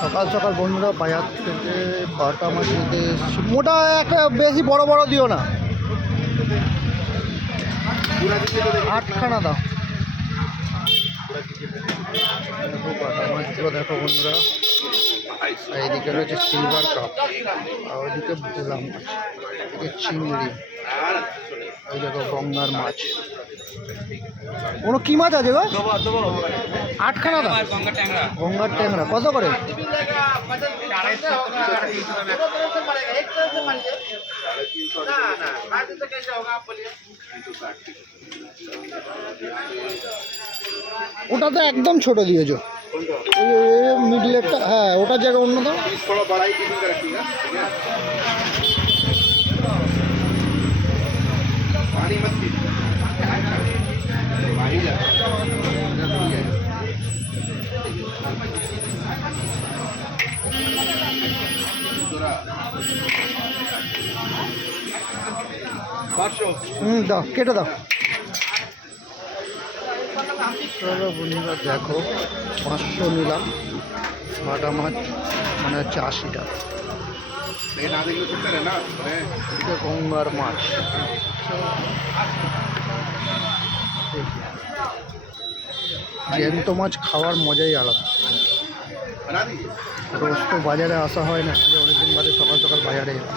সকাল সকাল বন্ধুরা বাজার থেকে বাটা মাছ নিতে এসেছি। মোটা একটা বেশি বড় বড় দিও না, 8খানা দাও। দেখো বাটা মাছগুলো দেখো বন্ধুরা, আর এইদিকে রয়েছে সিলভার কাপ, আর ওইদিকে ভোলা মাছ, এদিকে চিংড়ি, ওই দেখো গঙ্গার মাছ। কোনো কী মাছ আছে গো? 8খানা দাও। গঙ্গার ট্যাংরা কত করে? ওটা তো একদম ছোট দিয়েছো, মিডলেরটা। হ্যাঁ ওটার জায়গায় অন্য দাও। দাও, কেটে দাও। চলো বন্ধুরা দেখো, 500 নিলাম বাটা মাছ, মানে হচ্ছে 80 টাকা। গঙ্গার মাছ, জ্যান্ত মাছ খাওয়ার মজাই আলাদা। রোজ তো বাজারে আসা হয় না, অনেকদিন বাদে সকাল সকাল বাজারে এলাম।